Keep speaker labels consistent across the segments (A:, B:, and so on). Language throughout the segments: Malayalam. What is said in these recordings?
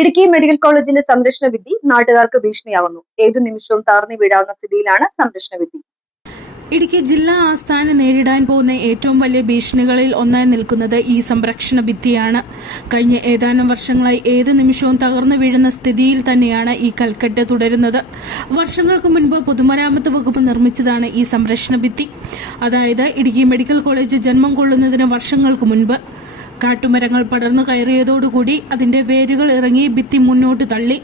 A: ഇടുക്കി മെഡിക്കൽ കോളേജിന്റെ സംരക്ഷണ വിധി നാട്ടുകാർക്ക് ഭീഷണിയാവുന്നു. ഏതു നിമിഷവും തകർന്നു വീഴാവുന്ന സ്ഥിതിയിലാണ് സംരക്ഷണ വിധി.
B: ഇടുക്കി ജില്ലാ ആസ്ഥാനം നേരിടാൻ പോകുന്ന ഏറ്റവും വലിയ ഭീഷണികളിൽ ഒന്നായി നിൽക്കുന്നത് ഈ സംരക്ഷണ ഭിത്തിയാണ്. കഴിഞ്ഞ ഏതാനും വർഷങ്ങളായി ഏത് നിമിഷവും തകർന്നു വീഴുന്ന സ്ഥിതിയിൽ തന്നെയാണ് ഈ കൽക്കെട്ട് തുടരുന്നത്. വർഷങ്ങൾക്ക് മുൻപ് പൊതുമരാമത്ത് വകുപ്പ് നിർമ്മിച്ചതാണ് ഈ സംരക്ഷണ ഭിത്തി. അതായത് ഇടുക്കി മെഡിക്കൽ കോളേജ് ജന്മം കൊള്ളുന്നതിന് വർഷങ്ങൾക്ക് മുൻപ്. കാട്ടുമരങ്ങൾ പടർന്നു കയറിയതോടുകൂടി അതിന്റെ വേരുകൾ ഇറങ്ങി ഭിത്തി മുന്നോട്ട് തള്ളി.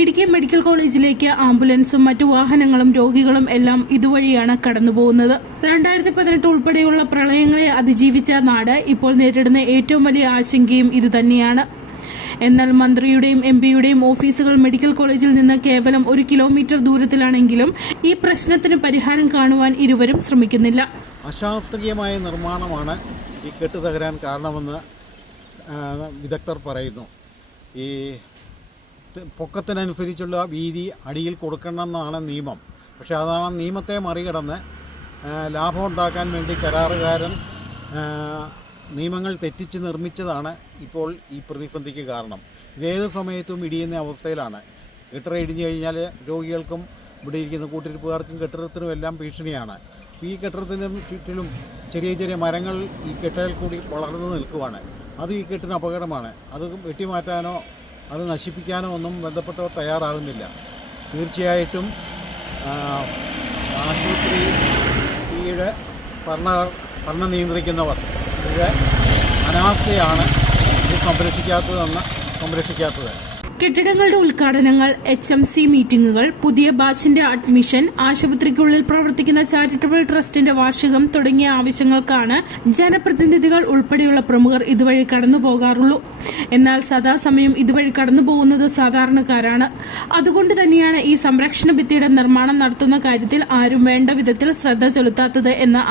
B: ഇടുക്കി മെഡിക്കൽ കോളേജിലേക്ക് ആംബുലൻസും മറ്റു വാഹനങ്ങളും രോഗികളും എല്ലാം ഇതുവഴിയാണ് കടന്നുപോകുന്നത്. രണ്ടായിരത്തി പതിനെട്ട് ഉൾപ്പെടെയുള്ള പ്രളയങ്ങളെ അതിജീവിച്ച നാട് ഇപ്പോൾ നേരിടുന്ന ഏറ്റവും വലിയ ആശങ്കയും ഇതുതന്നെയാണ്. എന്നാൽ മന്ത്രിയുടെയും എം പിയുടെയും ഓഫീസുകൾ മെഡിക്കൽ കോളേജിൽ നിന്ന് കേവലം ഒരു കിലോമീറ്റർ ദൂരത്തിലാണെങ്കിലും ഈ പ്രശ്നത്തിന് പരിഹാരം കാണുവാൻ ഇരുവരും ശ്രമിക്കുന്നില്ല.
C: അശാസ്ത്രീയമായ നിർമ്മാണമാണ് ഈ കെട്ട് തകരാൻ കാരണമെന്ന് വിദഗ്ധർ പറയുന്നു. ഈ പൊക്കത്തിനനുസരിച്ചുള്ള വീതി അടിയിൽ കൊടുക്കണമെന്നാണ് നിയമം. പക്ഷേ അത് ആ നിയമത്തെ മറികടന്ന് ലാഭം ഉണ്ടാക്കാൻ വേണ്ടി കരാറുകാരൻ നിയമങ്ങൾ തെറ്റിച്ച് നിർമ്മിച്ചതാണ് ഇപ്പോൾ ഈ പ്രതിസന്ധിക്ക് കാരണം. ഇതേത് സമയത്തും ഇടിയുന്ന അവസ്ഥയിലാണ്. കെട്ടിടം ഇടിഞ്ഞു കഴിഞ്ഞാൽ രോഗികൾക്കും ഇവിടെ ഇരിക്കുന്ന കൂട്ടിരിപ്പുകാർക്കും കെട്ടിടത്തിനും എല്ലാം ഭീഷണിയാണ്. ഈ കെട്ടിടത്തിന്റെ ചുറ്റിലും ചെറിയ ചെറിയ മരങ്ങൾ ഈ കെട്ടയിൽ കൂടി വളർന്നു നിൽക്കുവാണ്. അത് ഈ കെട്ടിന് അപകടമാണ്. അത് വെട്ടിമാറ്റാനോ അത് നശിപ്പിക്കാനോ ഒന്നും ബന്ധപ്പെട്ടവർ തയ്യാറാകുന്നില്ല. തീർച്ചയായിട്ടും ആശുപത്രി ആശുപത്രിയുടെ ഭരണ ഭരണം നിയന്ത്രിക്കുന്നവർ അനാസ്ഥയാണ് ഇത് സംരക്ഷിക്കാത്തതെന്ന് സംരക്ഷിക്കാത്തത്.
B: കെട്ടിടങ്ങളുടെ ഉദ്ഘാടനങ്ങൾ എച്ച് എം സി മീറ്റിംഗുകൾ പുതിയ ബാച്ചിന്റെ അഡ്മിഷൻ ആശുപത്രിക്കുള്ളിൽ പ്രവർത്തിക്കുന്ന ചാരിറ്റബിൾ ട്രസ്റ്റിന്റെ വാർഷികം തുടങ്ങിയ ആവശ്യങ്ങൾക്കാണ് ജനപ്രതിനിധികൾ ഉൾപ്പെടെയുള്ള പ്രമുഖർ ഇതുവഴി കടന്നു പോകാറുള്ളൂ. എന്നാൽ സദാസമയം ഇതുവഴി കടന്നു പോകുന്നത് സാധാരണക്കാരാണ്. അതുകൊണ്ട് തന്നെയാണ് ഈ സംരക്ഷണ ഭിത്തിയുടെ നിർമ്മാണം നടത്തുന്ന കാര്യത്തിൽ ആരും വേണ്ട വിധത്തിൽ ശ്രദ്ധ ചെലുത്താത്തത് എന്ന